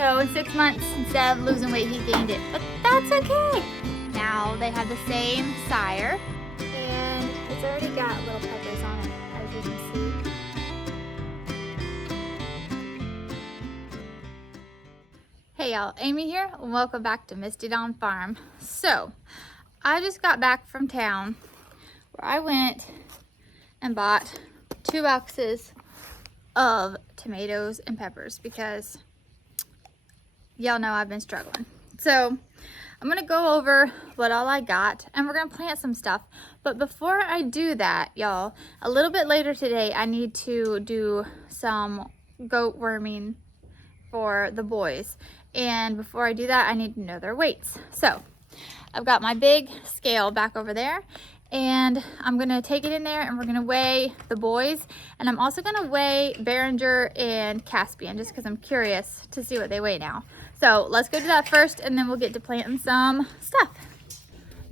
So in 6 months, instead of losing weight, he gained it. But that's okay. Now they have the same sire. And it's already got little peppers on it, as you can see. Hey y'all, Amy here, and welcome back to Misty Dawn Farm. So, I just got back from town where I went and bought 2 boxes of tomatoes and peppers because y'all know I've been struggling. So, I'm gonna go over what all I got and we're gonna plant some stuff. But before I do that, y'all, a little bit later today, I need to do some goat worming for the boys. And before I do that, I need to know their weights. So I've got my big scale back over there and I'm gonna take it in there and we're gonna weigh the boys. And I'm also gonna weigh Behringer and Caspian just because I'm curious to see what they weigh now. So let's go do that first and then we'll get to planting some stuff.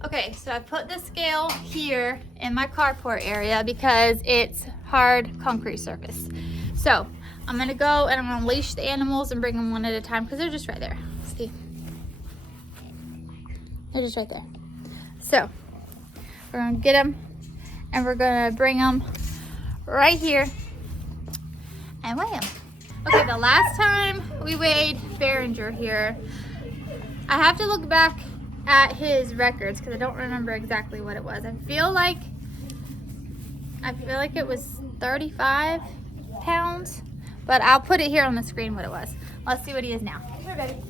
Okay, so I put the scale here in my carport area because it's hard concrete surface. So I'm gonna go and I'm gonna leash the animals and bring them one at a time because they're just right there. See? They're just right there. So we're gonna get them and we're gonna bring them right here and weigh them. Okay, the last time we weighed Behringer here, I have to look back at his records because I don't remember exactly what it was. I feel like it was 35 pounds. But I'll put it here on the screen what it was. Let's see what he is now. Here, baby.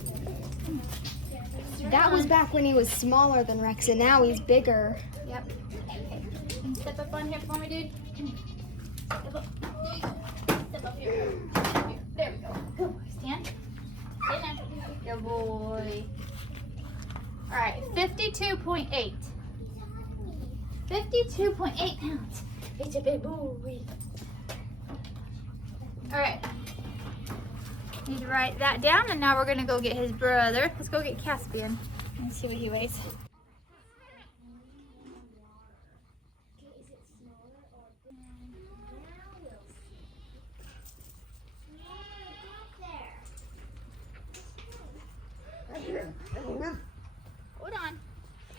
That was back when he was smaller than Rex, and now he's bigger. Yep. Okay. Can you step up on here for me, dude? Step up. Step up here. There we go. Good boy. Stand. Stand there. Good boy. All right. 52.8. 52.8 pounds. It's a big boy. All right, need to write that down, and now we're gonna go get his brother. Let's go get Caspian and see what he weighs. Hold on.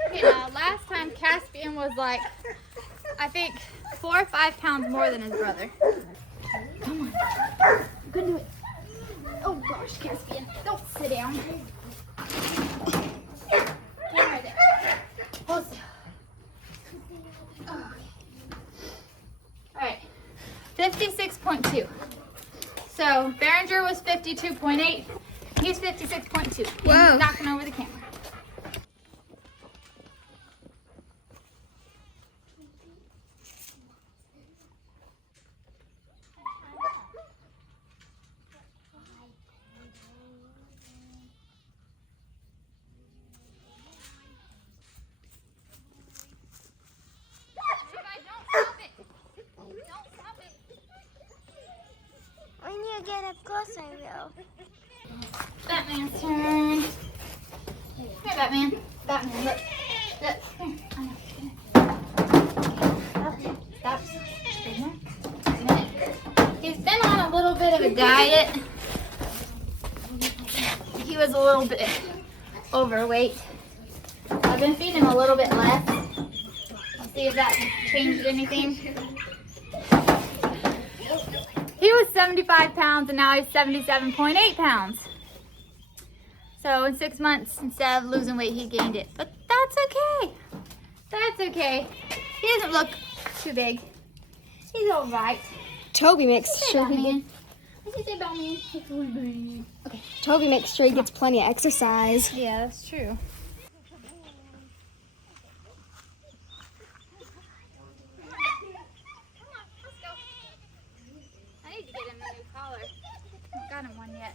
Okay, now last time Caspian was like, I think 4 or 5 pounds more than his brother. Come on. You can do it. Oh gosh, Caspian. Don't sit down. Get right there. Hold still. Oh. Alright. 56.2. So Behringer was 52.8. He's 56.2. Whoa. He's knocking over the camera. When you get up close, I will. Batman's turn. Here, Batman. Batman, look. Look. Here. Stop. He's been on a little bit of a diet. He was a little bit overweight. I've been feeding him a little bit less. Let's see if that changed anything. He was 75 pounds and now he's 77.8 pounds. So in 6 months, instead of losing weight, he gained it. But that's okay. That's okay. He doesn't look too big. He's all right. Toby makes sure Batman. What did you say about me? Okay. Toby makes sure he gets plenty of exercise. Yeah, that's true. Got him one yet.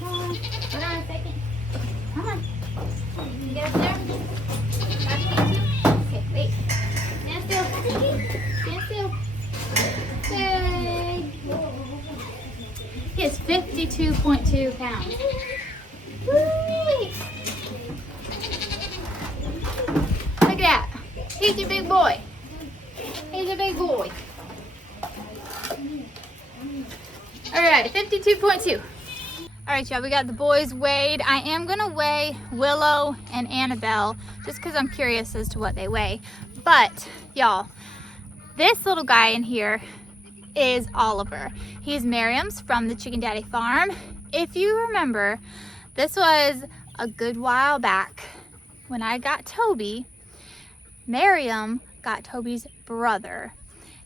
Hold on a second. Come on. You get up there? Okay, wait. Stand still. Stand still. Hey. He is 52.2 pounds. Woo! Look at that. He's a big boy. He's a big boy. All right, 52.2. All right, y'all, we got the boys weighed. I am gonna weigh Willow and Annabelle just because I'm curious as to what they weigh. But y'all, this little guy in here is Oliver. He's Miriam's from the Chicken Daddy farm. If you remember, this was a good while back when I got Toby. Miriam got Toby's brother.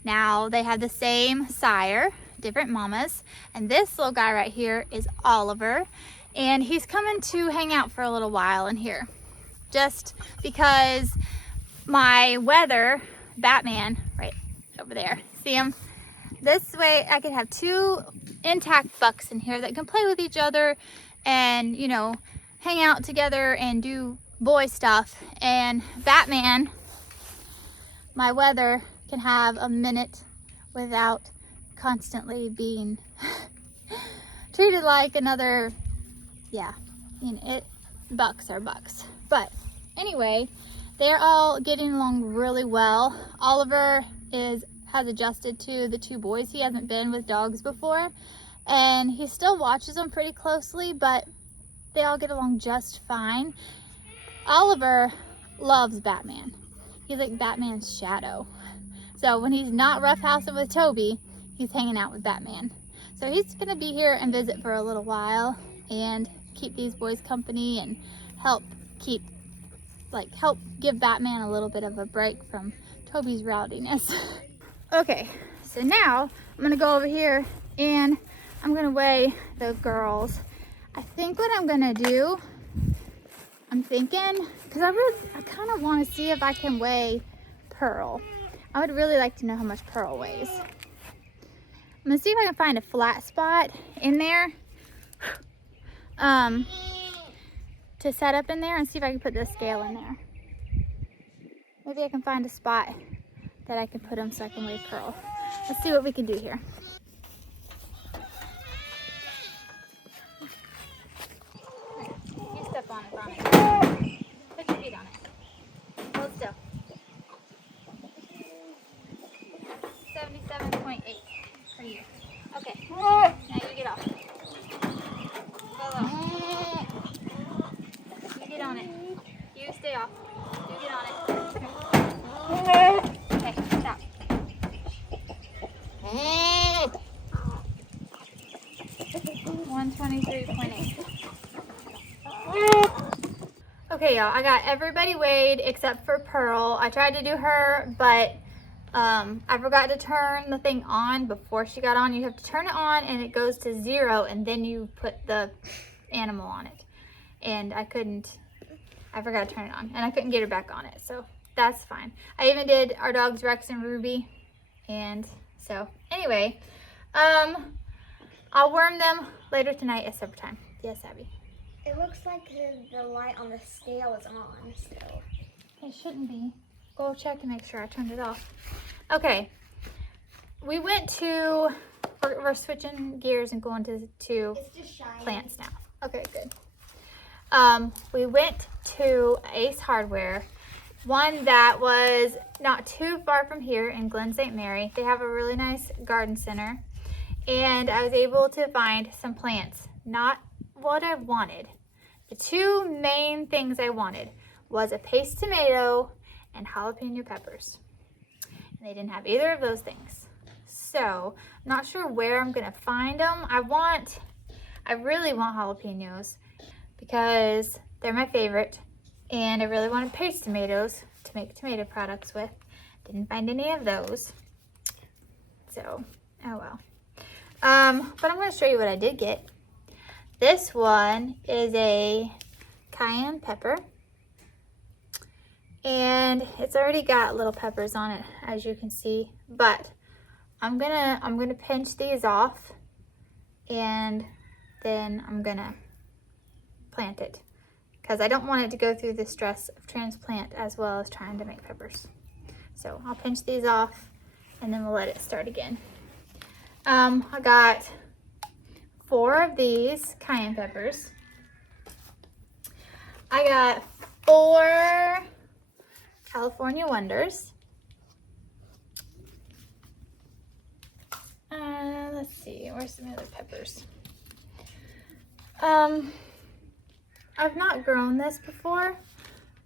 Now they have the same sire, different mamas, and this little guy right here is Oliver, and he's coming to hang out for a little while in here just because my weather Batman right over there, see him? This way I could have two intact bucks in here that can play with each other and, you know, hang out together and do boy stuff, and Batman, my weather, can have a minute without constantly being treated like another, yeah, you know, bucks are bucks. But anyway, they're all getting along really well. Oliver has adjusted to the two boys. He hasn't been with dogs before, and he still watches them pretty closely, but they all get along just fine. Oliver loves Batman. He's like Batman's shadow. So when he's not roughhousing with Toby, he's hanging out with Batman. So he's gonna be here and visit for a little while and keep these boys company and help give Batman a little bit of a break from Toby's rowdiness. Okay, so now I'm gonna go over here and I'm gonna weigh the girls. I think what I'm gonna do, I'm thinking, because I kind of want to see if I can weigh Pearl. I would really like to know how much Pearl weighs. I'm gonna see if I can find a flat spot in there to set up in there and see if I can put the scale in there. Maybe I can find a spot that I can put them so I can weigh Pearl. Let's see what we can do here. You step on it. Put your feet on it. Hold still. 77.8 for you. Okay. Now you get off. Go low. You get on it. You stay off. You get on it. Okay, stop. $123.8. Okay, y'all, I got everybody weighed except for Pearl. I tried to do her, but I forgot to turn the thing on before she got on. You have to turn it on and it goes to 0 and then you put the animal on it. And I forgot to turn it on and I couldn't get her back on it, so that's fine. I even did our dogs Rex and Ruby, and so anyway, I'll worm them later tonight at supper time. Yes, Abby? It looks like the light on the scale is on still. It shouldn't be. Go check and make sure I turned it off. Okay, we went to, we're switching gears and going to It's just shiny. plants now. Okay, good. We went to Ace Hardware, one that was not too far from here in Glen St. Mary. They have a really nice garden center, and I was able to find some plants. Not what I wanted. The two main things I wanted was a paste tomato and jalapeno peppers. And they didn't have either of those things. So, I'm not sure where I'm gonna find them. I really want jalapenos because they're my favorite, and I really wanted paste tomatoes to make tomato products with. Didn't find any of those. So, oh well. But I'm gonna show you what I did get. This one is a cayenne pepper, and it's already got little peppers on it, as you can see, but I'm gonna pinch these off and then I'm gonna plant it because I don't want it to go through the stress of transplant as well as trying to make peppers. So I'll pinch these off and then we'll let it start again. I got 4 of these cayenne peppers. I got 4 California Wonders. Let's see, where's some other peppers? I've not grown this before,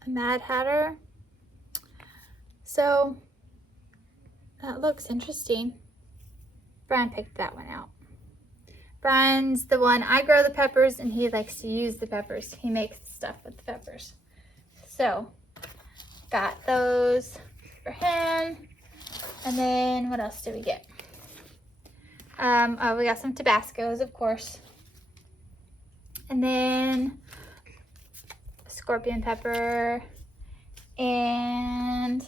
a Mad Hatter. So that looks interesting. Brian picked that one out. Brian's the one, I grow the peppers and he likes to use the peppers. He makes stuff with the peppers. So got those for him. And then what else did we get? Oh, we got some Tabascos, of course. And then scorpion pepper. And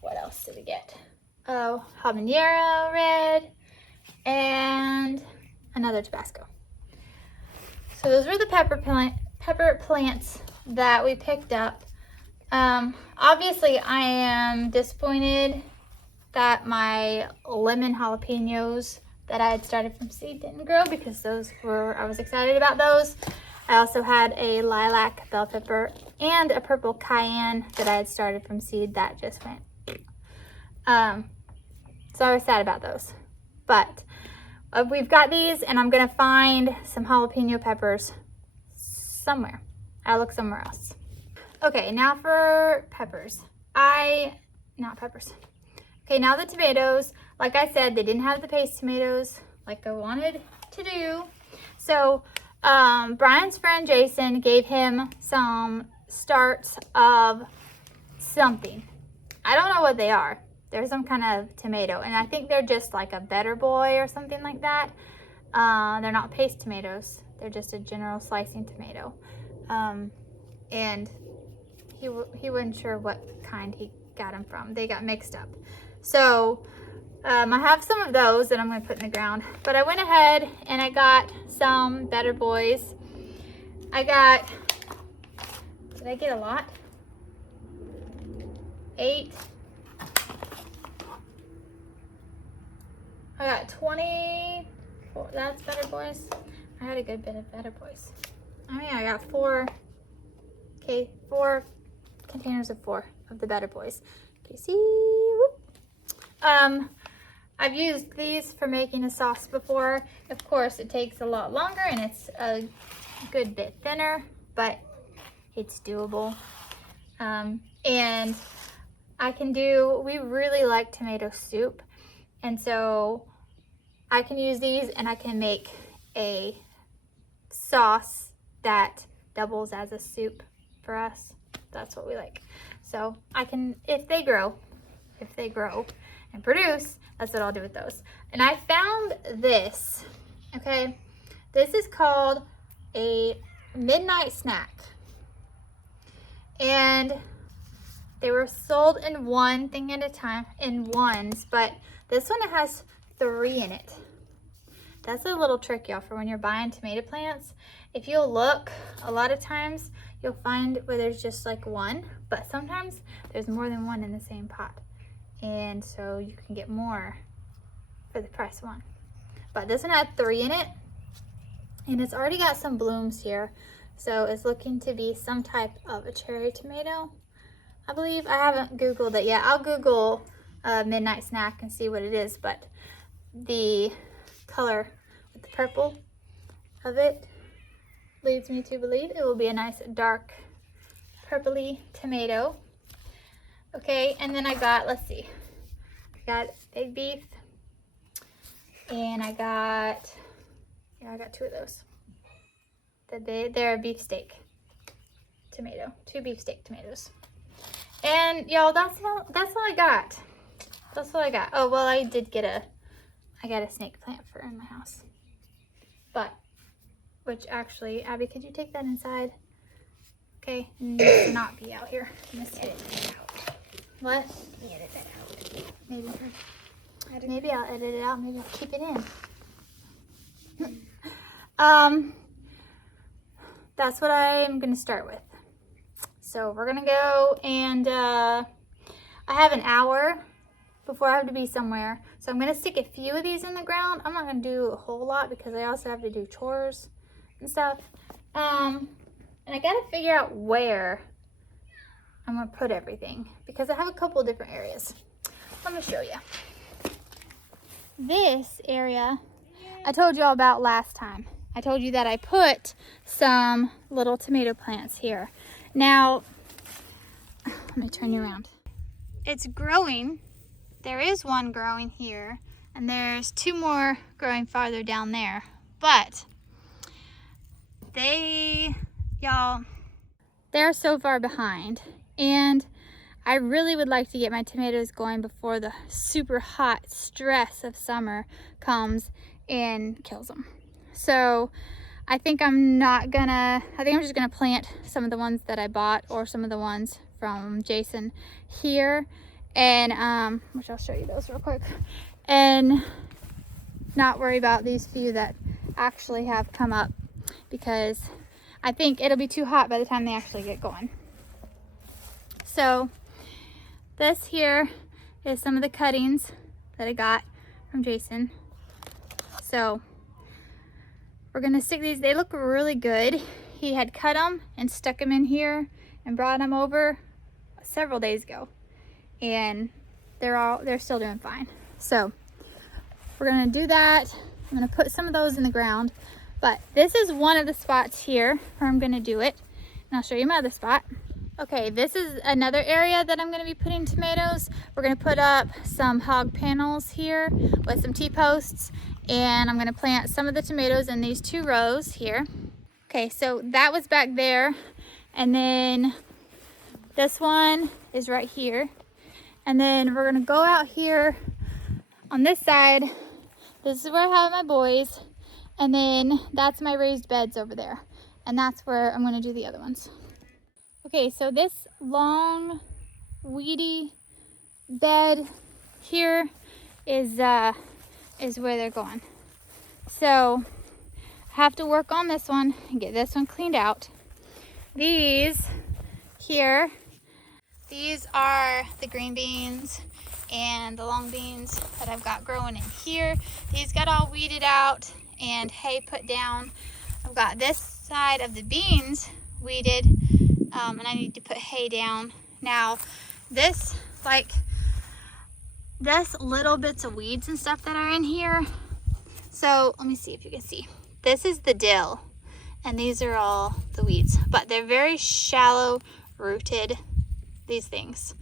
what else did we get? Oh, habanero red and another Tabasco. So those were the pepper plants that we picked up. Obviously I am disappointed that my lemon jalapenos that I had started from seed didn't grow, because I was excited about those. I also had a lilac bell pepper and a purple cayenne that I had started from seed that just went. So I was sad about those. But we've got these, and I'm gonna find some jalapeno peppers somewhere. I'll look somewhere else. Okay, now for peppers. Not peppers. Okay, now the tomatoes. Like I said, they didn't have the paste tomatoes like I wanted to do. So Brian's friend Jason gave him some starts of something. I don't know what they are. They're some kind of tomato, and I think they're just like a Better Boy or something like that. They're not paste tomatoes. They're just a general slicing tomato. And he wasn't sure what kind he got them from. They got mixed up. So I have some of those that I'm going to put in the ground. But I went ahead and I got some Better Boys. Did I get a lot? 8. I got 24. That's Better Boys. I had a good bit of Better Boys. I mean, I got 4. Okay, 4 containers of 4 of the Better Boys. Okay, see? Whoop. I've used these for making a sauce before. Of course, it takes a lot longer and it's a good bit thinner, but it's doable. And we really like tomato soup. And so I can use these and I can make a sauce that doubles as a soup for us. That's what we like. So I can, if they grow and produce, that's what I'll do with those. And I found this, okay? This is called a midnight snack. And they were sold in one thing at a time, in ones, but this one has 3 in it. That's a little trick, y'all, for when you're buying tomato plants. If you'll look, a lot of times you'll find where there's just like 1, but sometimes there's more than 1 in the same pot. And so you can get more for the price of 1. But this one had 3 in it, and it's already got some blooms here. So it's looking to be some type of a cherry tomato, I believe. I haven't Googled it yet. I'll Google midnight snack and see what it is, but the color with the purple of it leads me to believe it will be a nice dark purpley tomato. Okay, and then I got, let's see, I got big beef, and I got 2 of those. They're a beefsteak tomato, 2 beefsteak tomatoes. And y'all, that's all I got. That's all I got. Oh, well, I got a snake plant for in my house. Which actually, Abby, could you take that inside? Okay, needs to not be out here. Edit that out. What? Edit that out. Maybe I'll edit it out. Maybe I'll keep it in. That's what I'm gonna start with. So we're gonna go, and I have an hour before I have to be somewhere. So I'm gonna stick a few of these in the ground. I'm not gonna do a whole lot because I also have to do chores and stuff. And I gotta figure out where I'm gonna put everything because I have a couple of different areas. Let me show you. this area I told you all about last time. I told you that I put some little tomato plants here. Now, let me turn you around. It's growing. There is one growing here, and there's 2 more growing farther down there. But they're so far behind, and I really would like to get my tomatoes going before the super hot stress of summer comes and kills them. So I think I'm just gonna plant some of the ones that I bought or some of the ones from Jason here, and which I'll show you those real quick, and not worry about these few that actually have come up, because I think it'll be too hot by the time they actually get going. So this here is some of the cuttings that I got from Jason. So we're gonna stick these. They look really good. He had cut them and stuck them in here and brought them over several days ago, and they're still doing fine. So we're gonna do that. I'm gonna put some of those in the ground, but this is one of the spots here where I'm gonna do it, and I'll show you my other spot. Okay, this is another area that I'm gonna be putting tomatoes. We're gonna put up some hog panels here with some T-posts, and I'm gonna plant some of the tomatoes in these 2 rows here. Okay, so that was back there, and then this one is right here. And then we're gonna go out here on this side. This is where I have my boys, and then that's my raised beds over there, and that's where I'm gonna do the other ones. Okay, so this long, weedy bed here is where they're going. So I have to work on this one and get this one cleaned out. These here, these are the green beans and the long beans that I've got growing in here. These got all weeded out and hay put down. I've got this side of the beans weeded, and I need to put hay down. Now this little bits of weeds and stuff that are in here. So let me see if you can see. This is the dill, and these are all the weeds, but they're very shallow rooted, these things,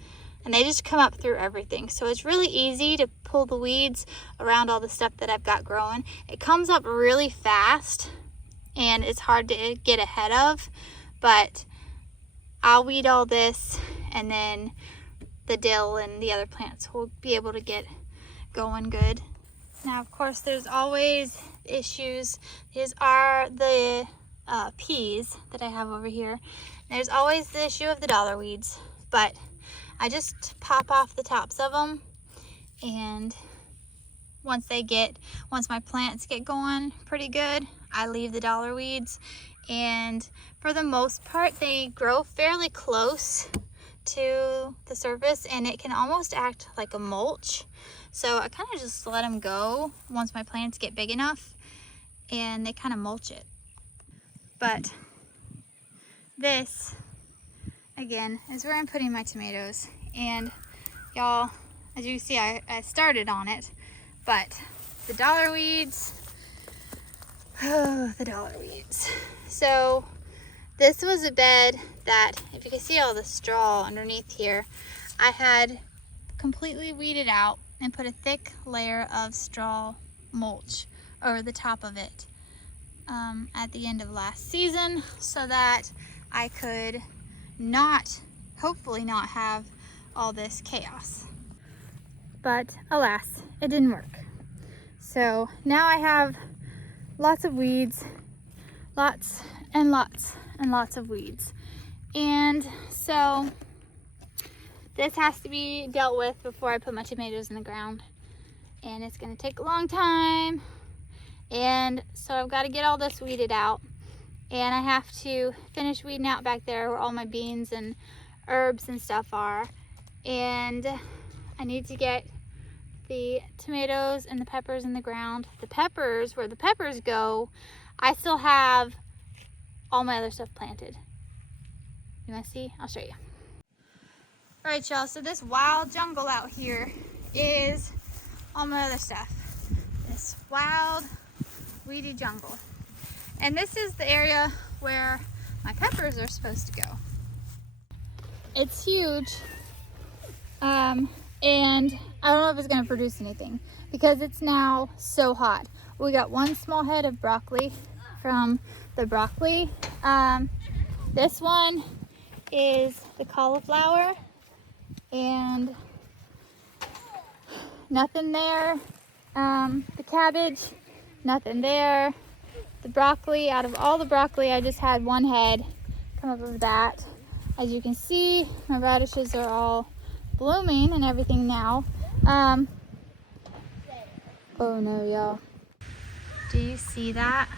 and they just come up through everything. So it's really easy to pull the weeds around all the stuff that I've got growing. It comes up really fast and it's hard to get ahead of, but I'll weed all this, and then the dill and the other plants will be able to get going good. Now, of course, there's always issues. These are the peas that I have over here. There's always the issue of the dollar weeds, but I just pop off the tops of them, and once my plants get going pretty good, I leave the dollar weeds. And for the most part, they grow fairly close to the surface, and it can almost act like a mulch. So I kind of just let them go once my plants get big enough, and they kind of mulch it. But this, again, is where I'm putting my tomatoes. And y'all, as you see, I started on it, but the dollar weeds, oh, the dollar weeds. So this was a bed that, if you can see all the straw underneath here, I had completely weeded out and put a thick layer of straw mulch over the top of it at the end of last season, so that I could hopefully not have all this chaos. But alas, it didn't work. So now I have lots of weeds, lots and lots and lots of weeds. And so this has to be dealt with before I put my tomatoes in the ground. And it's gonna take a long time. And so I've got to get all this weeded out. And I have to finish weeding out back there where all my beans and herbs and stuff are. And I need to get the tomatoes and the peppers in the ground. The peppers, where the peppers go, I still have all my other stuff planted. You wanna see? I'll show you. All right, y'all, so this wild jungle out here is all my other stuff. this wild, weedy jungle. And this is the area where my peppers are supposed to go. It's huge, and I don't know if it's gonna produce anything because it's now so hot. We got one small head of broccoli from the broccoli. This one is the cauliflower, and nothing there. The cabbage, nothing there. The broccoli, out of all the broccoli, I just had one head come up of that. As you can see, my radishes are all blooming and everything now. Oh no, y'all. Do you see that?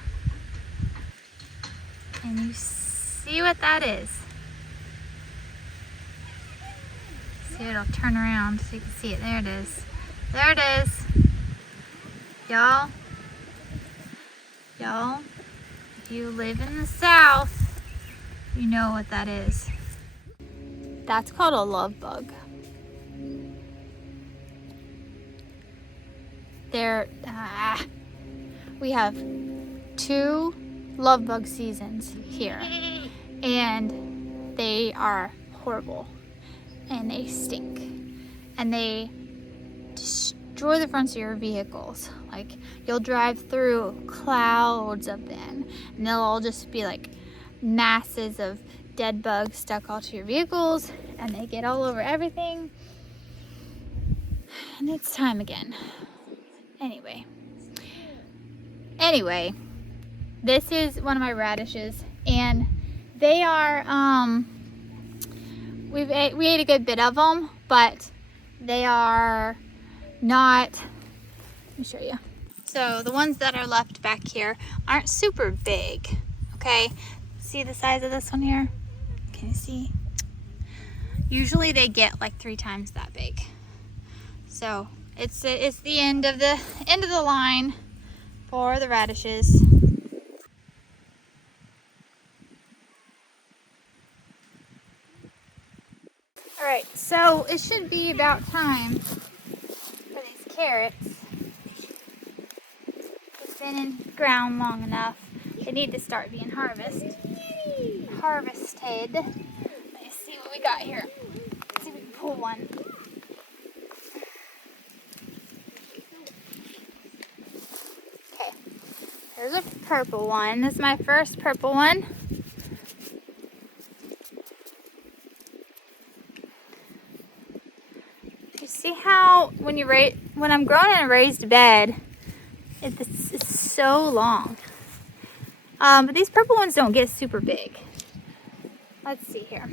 And you see what that is? See, it'll turn around so you can see it. There it is. There it is. Y'all, if you live in the South, you know what that is. That's called a love bug. We have 2 love bug seasons here, and they are horrible, and they stink, and they destroy the fronts of your vehicles. Like, you'll drive through clouds of them, and they'll all just be like masses of dead bugs stuck all to your vehicles, and they get all over everything, and it's time again. Anyway, this is one of my radishes, and they are we ate a good bit of them, but they are not, let me show you. So the ones that are left back here aren't super big, okay? See the size of this one here? Can you see? Usually they get like 3 times that big. So it's the end of the line for the radishes. All right, so it should be about time for these carrots. It's been in the ground long enough. They need to start being harvested. Let me see what we got here. Let's see if we can pull one. Okay, there's a purple one. This is my first purple one. You see how when I'm growing in a raised bed, it's so long. But these purple ones don't get super big. Let's see here.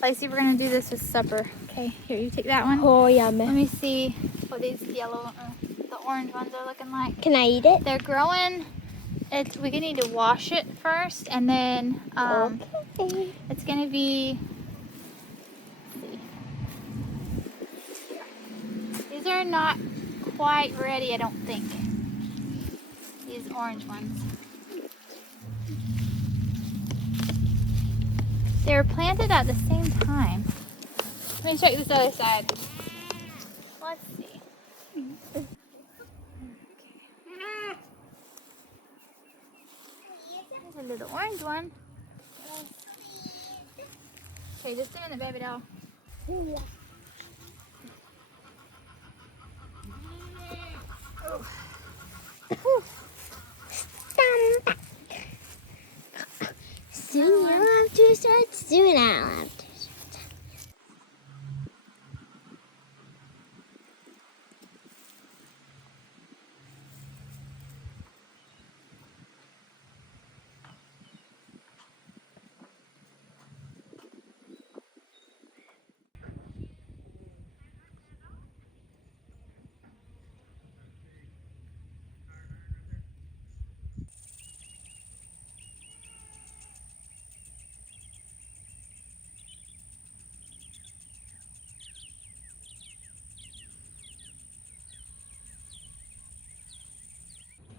Lacey, we're gonna do this with supper. Okay, here, you take that one. Oh, yummy. Let me see what these the orange ones are looking like. Can I eat it? They're growing. We need to wash it first, and then Okay. it's gonna be. These are not quite ready, I don't think. These orange ones. They were planted at the same time. Let me check this other side. Let's see. There's a little orange one. Okay, just a minute, baby doll. Soon you'll have to start. Soon I'll have to.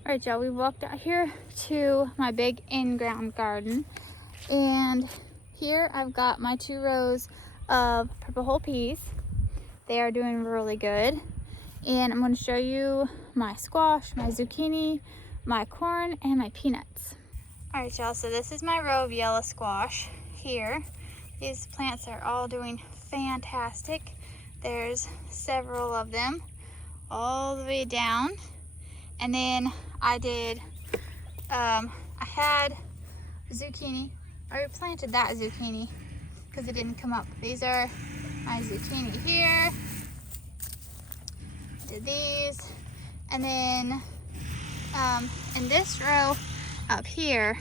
All right, y'all, we walked out here to my big in-ground garden, and here I've got my 2 rows of purple whole peas. They are doing really good, and I'm going to show you my squash, my zucchini, my corn, and my peanuts. All right, y'all, so this is my row of yellow squash here. These plants are all doing fantastic. There's several of them all the way down. And then I did, I had zucchini. I already planted that zucchini because it didn't come up. These are my zucchini here. Did these. And then in this row up here,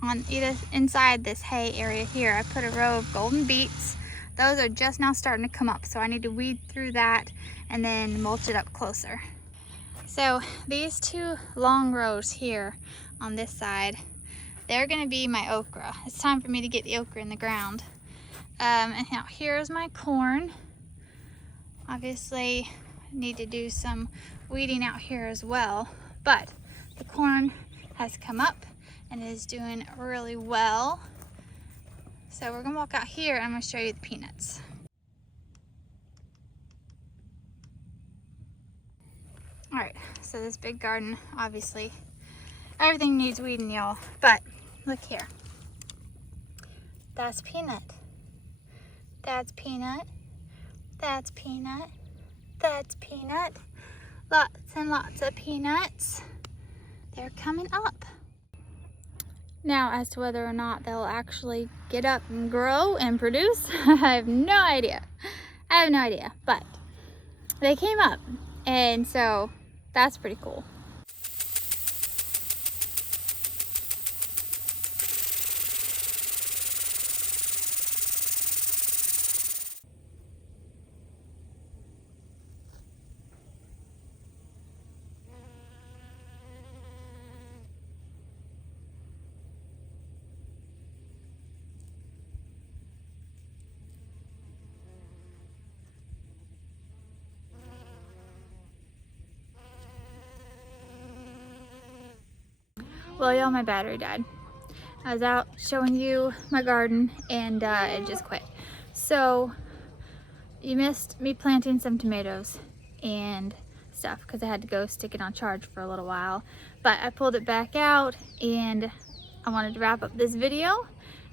on either inside this hay area here, I put a row of golden beets. Those are just now starting to come up, so I need to weed through that and then mulch it up closer. So these two long rows here on this side, they're gonna be my okra. It's time for me to get the okra in the ground. And now here's my corn. Obviously, I need to do some weeding out here as well, but the corn has come up and is doing really well. So we're gonna walk out here and I'm gonna show you the peanuts. All right, so this big garden, obviously, everything needs weeding, y'all, but look here. That's peanut. That's peanut. That's peanut. That's peanut. Lots and lots of peanuts. They're coming up. Now, as to whether or not they'll actually get up and grow and produce, I have no idea. I have no idea, but they came up, and so that's pretty cool. Well, y'all, my battery died. I was out showing you my garden and it just quit. So you missed me planting some tomatoes and stuff because I had to go stick it on charge for a little while. But I pulled it back out and I wanted to wrap up this video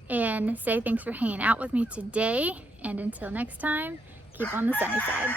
and say thanks for hanging out with me today. And until next time, keep on the sunny side.